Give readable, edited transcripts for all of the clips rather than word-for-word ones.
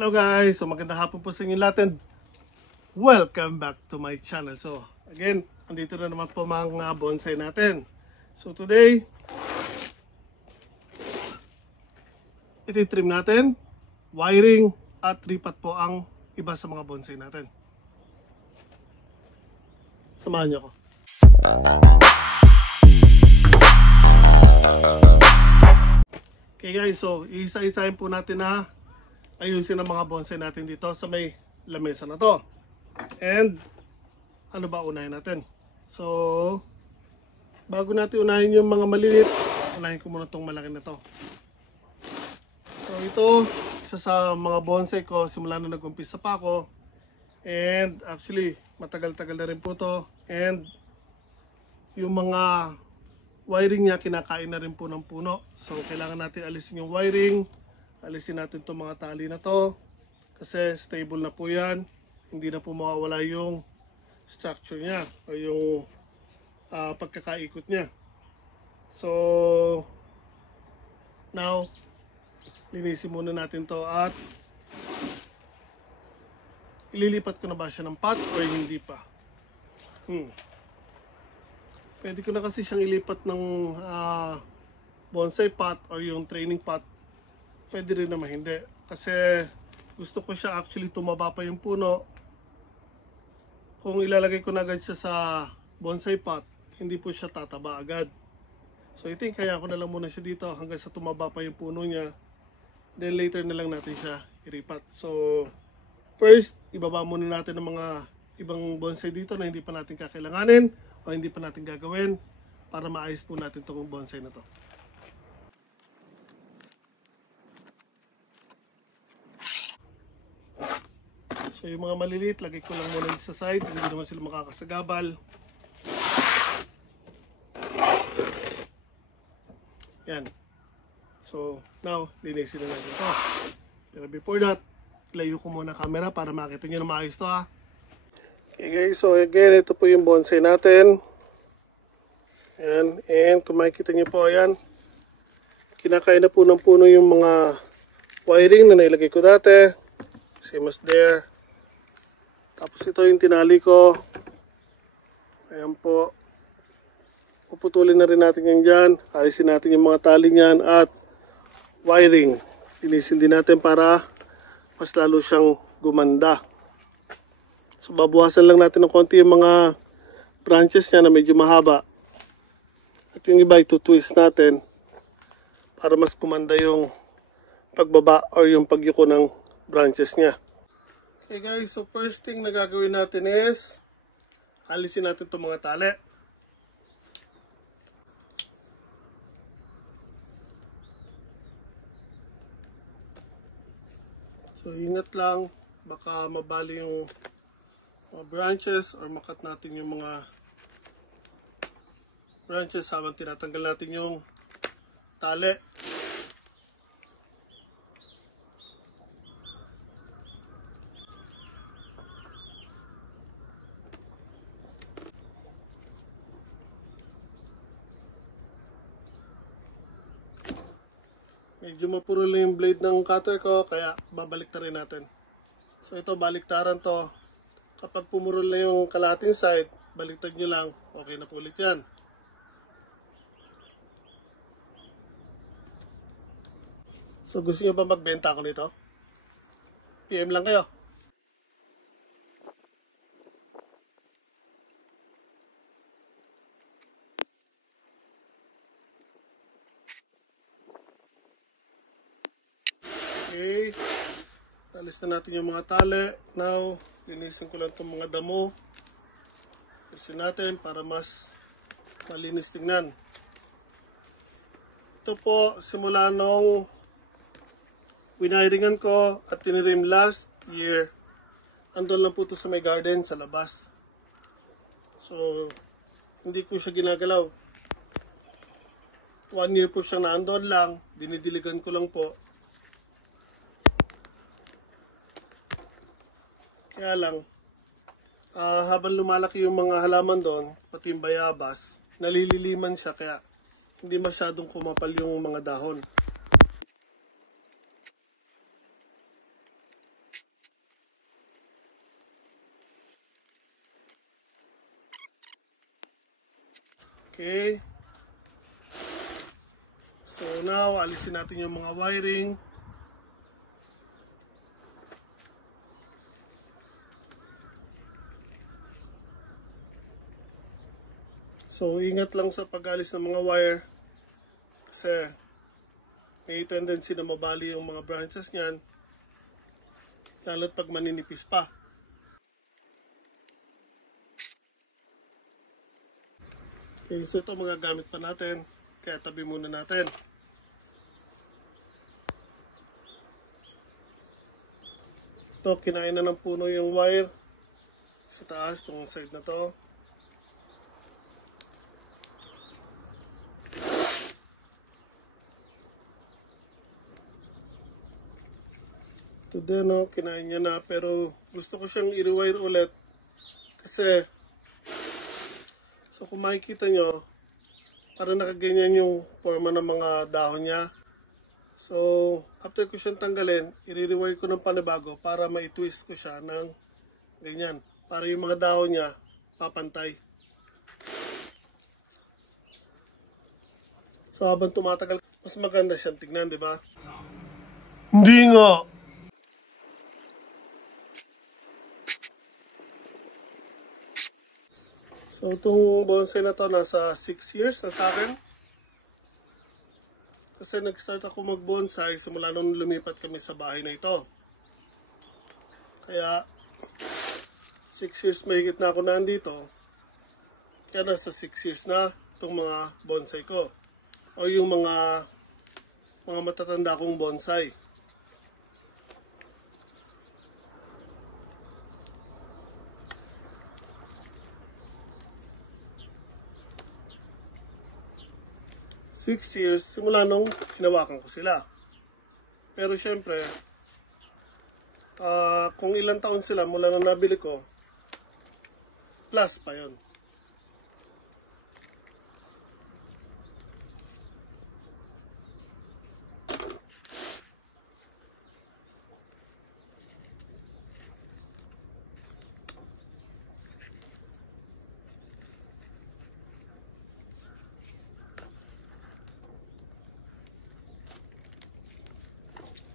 Hello guys! So magandang hapon po sa inyo lahat and welcome back to my channel. So again, andito na naman po mga bonsai natin. So today, ititrim natin, wiring at ripat po ang iba sa mga bonsai natin. Samahan niyo ako. Okay guys, so isa-isahin po natin na ayusin ang mga bonsai natin dito sa may lamesa na to. And ano ba unahin natin? So bago natin unahin yung mga maliliit, unahin ko muna itong malaki na to. So ito, isa sa mga bonsai ko simula na nag-umpisa pa ako. And actually matagal-tagal na rin po to. And yung mga wiring niya kinakain na rin po ng puno. So kailangan natin alisin yung wiring. Alisin natin itong mga tali na to kasi stable na po yan, hindi na po mawawala yung structure niya o yung pagkakaikot niya. So now linisin muna natin to at ililipat ko na ba siya ng pot o hindi pa. Pwede ko na kasi siyang ilipat ng bonsai pot or yung training pot. Pwede rin naman hindi. Kasi gusto ko siya actually tumaba pa yung puno. Kung ilalagay ko na agad siya sa bonsai pot, hindi po siya tataba agad. So I think kaya ko na lang muna siya dito hanggang sa tumaba pa yung puno niya. Then later na lang natin siya iripat. So first, ibaba muna natin ang mga ibang bonsai dito na hindi pa natin kakailanganin o hindi pa natin gagawin para maayos po natin itong bonsai na to. So yung mga maliliit, lagay ko lang muna sa side, hindi naman sila makakasagabal. Yan. So now, linisin na natin ito. Pero before that, layo ko muna camera para makita nyo na maayos to ha. Okay guys, so again, ito po yung bonsai natin. Yan, and kung makikita nyo po, ayan, kinakain na po ng puno yung mga wiring na nailagay ko dati. Same as there. Tapos ito yung tinali ko. Ayan po. Puputulin na rin natin yan dyan. Alisin natin yung mga tali niyan at wiring. Linisin din natin para mas lalo siyang gumanda. So babawasan lang natin ng konti yung mga branches niya na medyo mahaba. At yung iba ito-twist natin para mas gumanda yung pagbaba or yung pagyuko ng branches niya. Okay guys, so first thing na gagawin natin is alisin natin itong mga tali. So ingat lang, baka mabali yung mga branches or makat natin yung mga branches habang tinatanggal natin yung tali. Medyo mapuro lang yung blade ng cutter ko, kaya babaliktarin natin. So ito, baliktaran to. Kapag pumurol na yung kalahating side, baliktad nyo lang, okay na po ulit yan. So gusto nyo ba magbenta ako nito? PM lang kayo. Okay, alis na natin yung mga tali. Now, linisin ko lang itong mga damo. Linisin natin para mas malinis tingnan. Ito po, simula nung winiringan ko at tinirim last year, andun lang po ito sa may garden, sa labas. So, hindi ko siya ginagalaw. 1 year po siya na andun lang, dinidiligan ko lang po. Kaya lang, habang lumalaki yung mga halaman doon, pati yung bayabas, nalililiman siya kaya hindi masyadong kumapal yung mga dahon. Okay. So now, alisin natin yung mga wiring. So, ingat lang sa pag-alis ng mga wire kasi may tendency na mabali yung mga branches niyan, lalo't pag maninipis pa. Okay, so ito magagamit pa natin, kaya tabi muna natin. Ito, kinain na ng puno yung wire sa taas, itong side na to. Ito din, no, kinain niya na, pero gusto ko siyang i-rewire ulit kasi so kung makikita nyo, parang nakaganyan yung forma ng mga dahon niya. So, after ko siyang tanggalin, i-rewire ko ng panibago para ma-twist ko siya ng ganyan. Para yung mga dahon niya papantay. So, habang tumatagal, mas maganda siyang tignan, di ba? Hindi nga! So, itong bonsai na to, nasa 6 years na sa akin. Kasi nag-start ako mag-bonsai simula nung lumipat kami sa bahay na ito. Kaya, 6 years mahigit na ako nandito. Kaya nasa 6 years na itong mga bonsai ko. O yung mga matatanda kong bonsai. Six years, simula nung hinawakan ko sila. Pero syempre, kung ilang taon sila mula nung nabili ko, plus pa yun.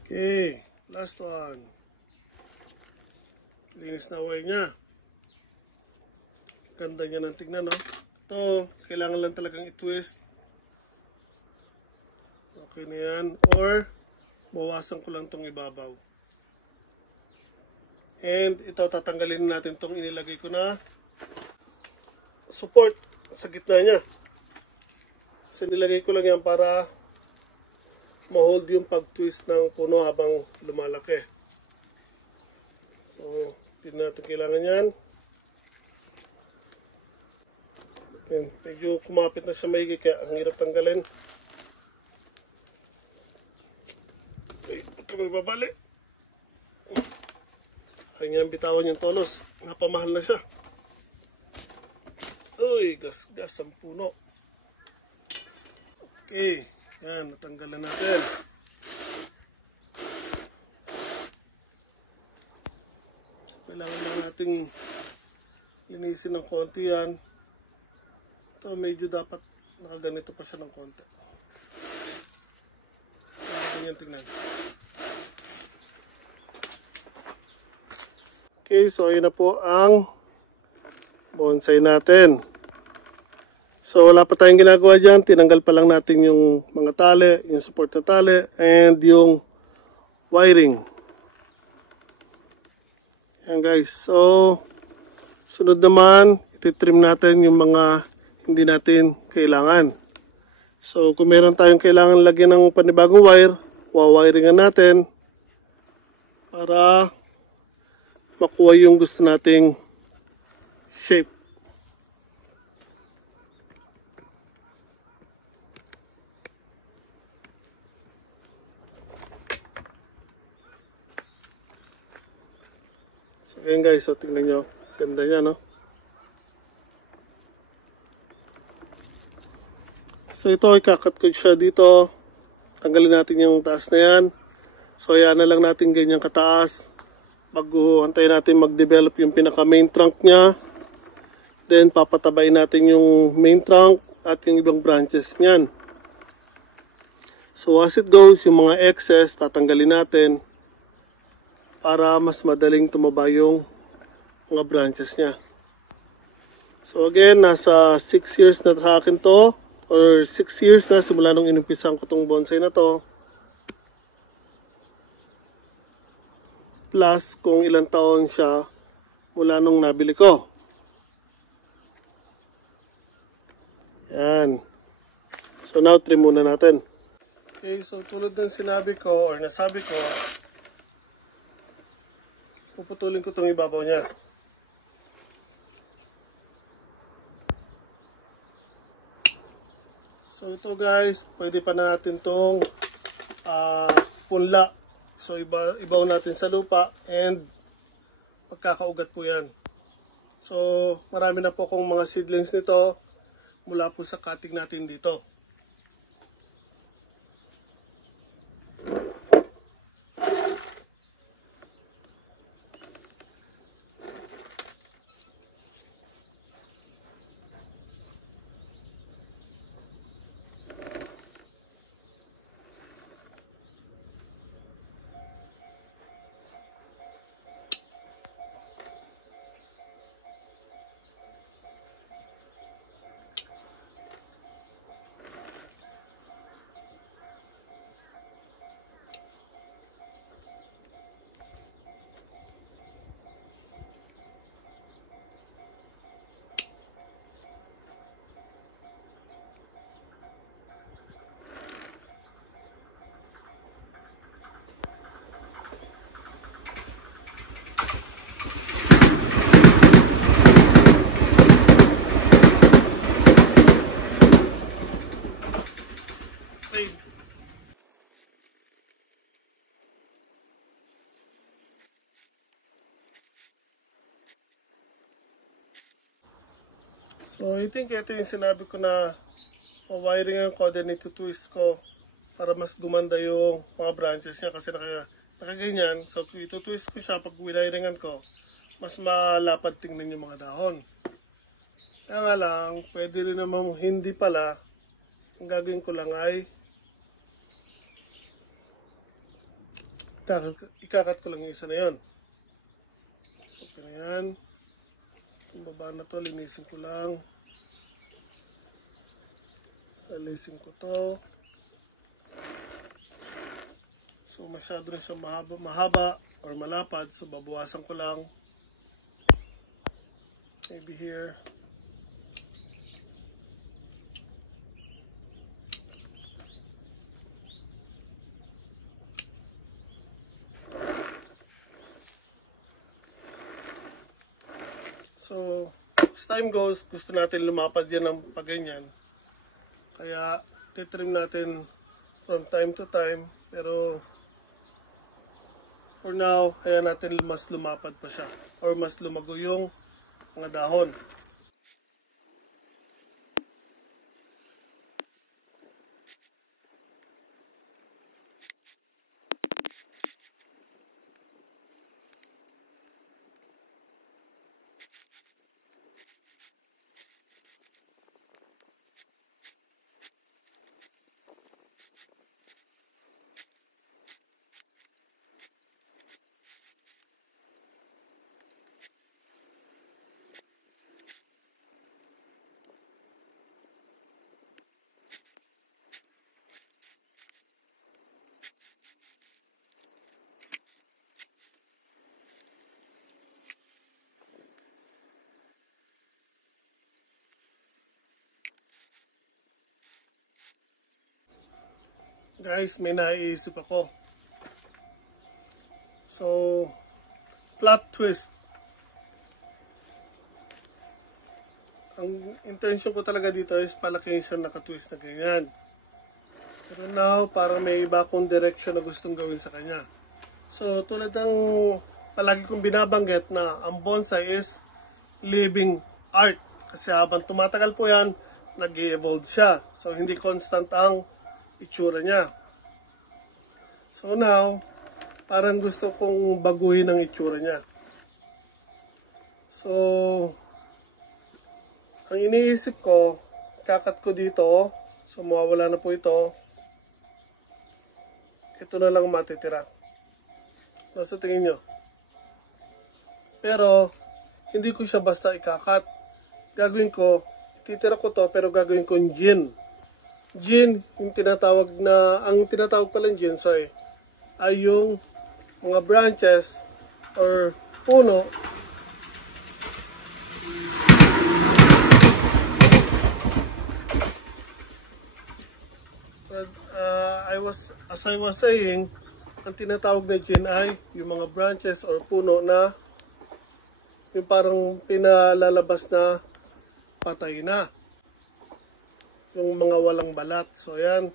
Okay, last one. Linis na wire niya. Ganda niya ng tignan, no? Ito, kailangan lang talagang i-twist. Okay na yan. Or, bawasan ko lang itong ibabaw. And, ito, tatanggalin natin itong inilagay ko na support sa gitna niya. Kasi nilagay ko lang yan para ma-hold yung pag-twist ng puno habang lumalaki. So, hindi natin kailangan yan. Yan, medyo kumapit na siya maigi kaya ang hirap tanggalin. Okay, huwag ka magbabali. Kaya nga bitawan yung tolos. Napamahal na siya. Uy, gas-gas ang puno. Okay. Yan, natanggal na natin. So, kailangan lang nating linisin ng konti yan. Ito, medyo dapat nakaganito pa siya ng konti. Ganyan, tingnan. Okay, so yun na po ang bonsai natin. So wala pa tayong ginagawa dyan, tinanggal pa lang natin yung mga tali, yung support na tali, and yung wiring. Yan guys, so sunod naman, ititrim natin yung mga hindi natin kailangan. So kung meron tayong kailangan lagyan ng panibagong wire, wawiringan natin para makuha yung gusto nating shape. Ayan guys, so tingnan nyo. Ganda niya, no? So ito, ikakat ko siya dito. Tanggalin natin yung taas na yan. So ayan na lang natin ganyan kataas. Bago antayin natin mag-develop yung pinaka main trunk niya. Then papatabayin natin yung main trunk. at yung ibang branches niyan. So as it goes, yung mga excess tatanggalin natin para mas madaling tumaba yung mga branches niya. So again, nasa 6 years na sa akin to, or 6 years na simula nung inumpisan ko tong bonsai na to. Plus kung ilang taon siya mula nung nabili ko. Yan. So now trim muna natin. Okay, so tulad ng sinabi ko or nasabi ko, puputulin ko itong ibabaw niya. So ito guys, pwede pa na natin itong punla. So ibaw natin sa lupa and pagkakaugat po yan. So marami na po akong mga seedlings nito mula po sa cutting natin dito. So I think ito yung sinabi ko na wiring ko din ito-twist ko para mas gumanda yung mga branches niya kasi nakaganyan. So ito-twist ko siya pag wiringan ko, mas malapad tingnan yung mga dahon. Kaya nga lang, pwede rin namang hindi pala. Ang gagawin ko lang ay ikakat ko lang yung isa na yun. So okay na yan. Yung baba na to, linisin ko lang. Alisin ko to. So masyado rin siya mahaba or malapad. So babawasan ko lang. Maybe here. So, as time goes, gusto natin lumapad yan ng paganyan. Kaya, titrim natin from time to time. Pero, for now, kaya natin mas lumapad pa siya. Or mas lumago yung mga dahon. Guys, may naiisip ako. So, plot twist. Ang intention ko talaga dito is palaking siya naka-twist na ganyan. Pero now, parang may iba akong direction na gustong gawin sa kanya. So, tulad ng palagi kong binabanggit na ang bonsai is living art. Kasi habang tumatagal po yan, nag-evolve siya. So, hindi constant ang itsura niya. So now, parang gusto kong baguhin ang itsura niya. So, ang iniisip ko, kakat ko dito, so mawawala na po ito. Ito na lang matitira. Nasa tingin nyo? Pero, hindi ko siya basta ikakat. Gagawin ko, ititira ko to, pero gagawin ko yung gin. Gin, yung tinatawag na, ang tinatawag pala yung gin, sorry, ay yung mga branches or puno as I was saying, ang tinatawag na gin ay yung mga branches or puno na yung parang pinalalabas na patay na. Yung mga walang balat. So yan,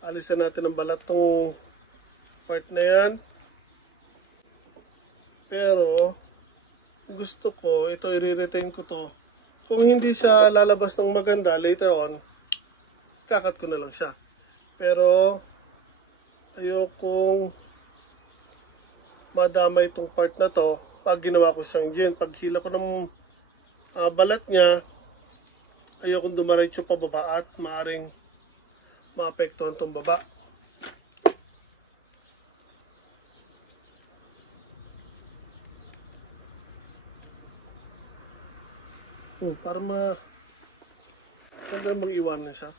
alisan natin ang balat tong part na yan. Pero, gusto ko, ito i-retain ko to. Kung hindi siya lalabas ng maganda later on, kakat ko na lang siya. Pero, ayokong madamay itong part na to pag ginawa ko siyang gin. Pag hila ko ng balat niya, ayokong dumaretso pababa at maaring maapektuhan itong baba. Para ganda namang iwanan siya.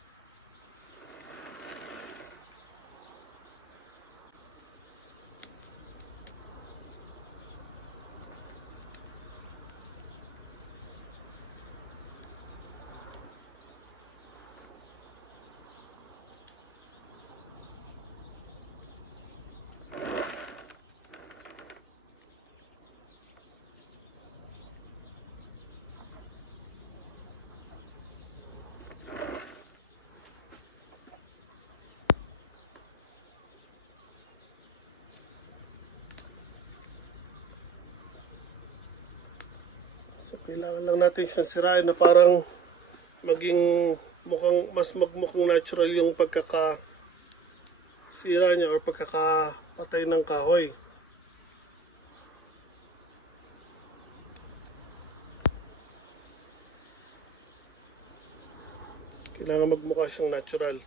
So, kailangan lang natin siyang sirain na parang maging mas magmukhang natural yung pagkakasira niya or pagkakapatay ng kahoy. Kailangan magmukha siyang natural.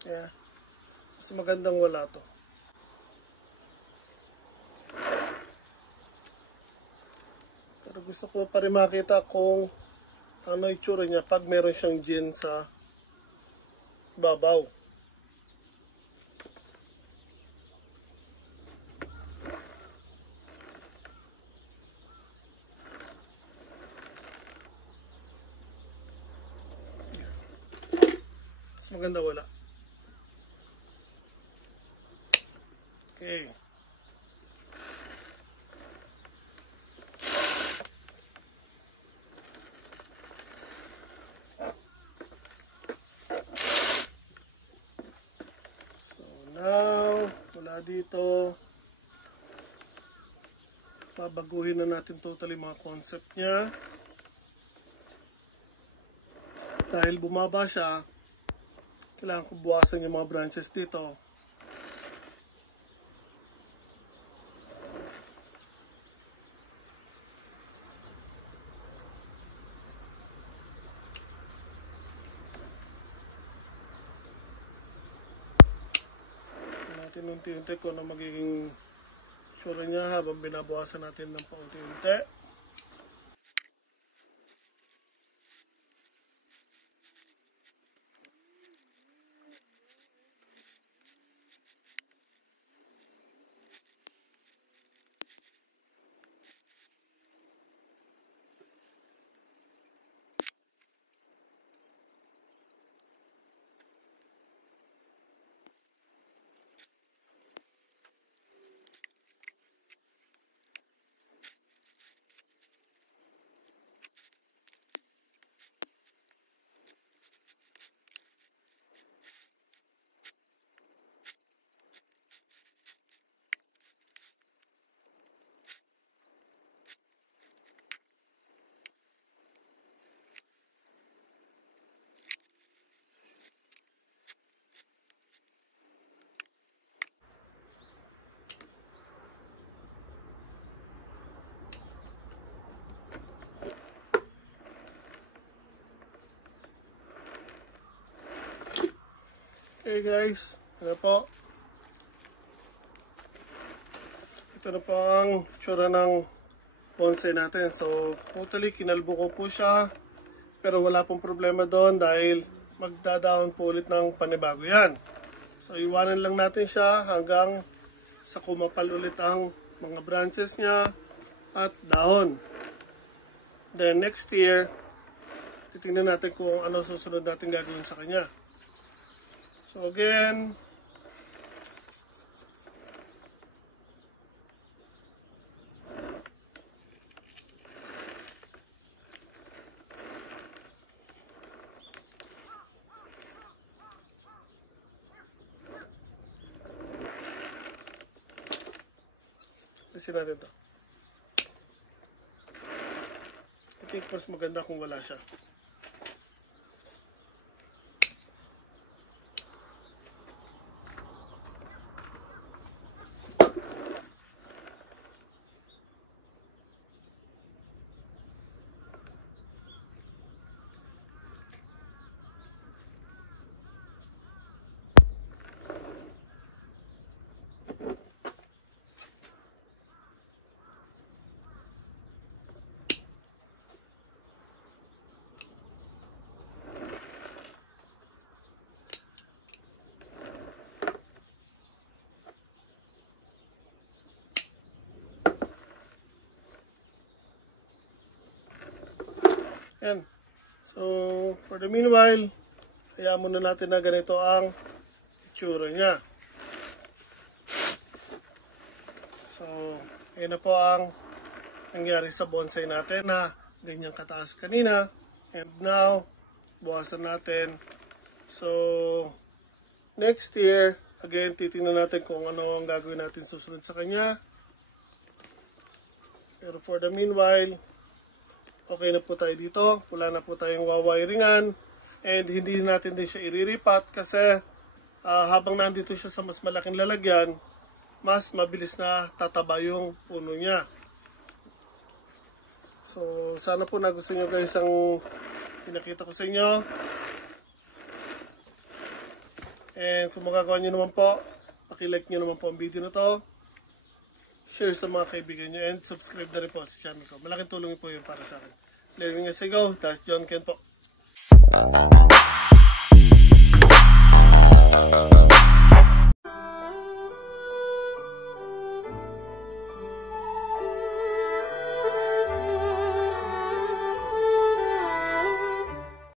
Yeah. Mas magandang wala to. Pero gusto ko pa rin makita kung ano itsura niya pag meron siyang gin sa ibabaw. Mas maganda wala. Okay. So now, mula dito, babaguhin na natin totally mga concept niya. Dahil bumaba siya, kailangan ko buwasan yung mga branches dito. Unti-unti ko na magiging sure niya habang binabawasan natin ng paunti-unti. Okay guys, ano po? Ito na po ang tsura ng bonsai natin. So, totally kinalbo ko po siya. Pero wala pong problema doon dahil magdadahon po ulit ng panibago yan. So, iwanan lang natin siya hanggang sa kumapal ulit ang mga branches niya at dahon. Then, next year, titingnan natin kung ano susunod natin gagawin sa kanya. So, again, alisin natin ito. I think mas maganda kung wala siya. Yan. So, for the meanwhile, hayaan muna natin na ganito ang itsura niya. So, yun na po ang nangyari sa bonsai natin na ganyang kataas kanina. And now, buwasan natin. So, next year, again, titingnan natin kung ano ang gagawin natin susunod sa kanya. Pero for the meanwhile, okay na po tayo dito. Wala na po tayong wawiringan. And hindi natin din siya iriripat kasi habang nandito siya sa mas malaking lalagyan, mas mabilis na tataba yung puno niya. So, sana po nagustuhan nyo guys ang pinakita ko sa inyo. And kung magagawa nyo naman po, pakilike nyo naman po ang video na to. Share sa mga kaibigan nyo and subscribe na rin po sa channel ko. Malaking tulong po yun para sa akin. Learning as I go. That's John Ken po.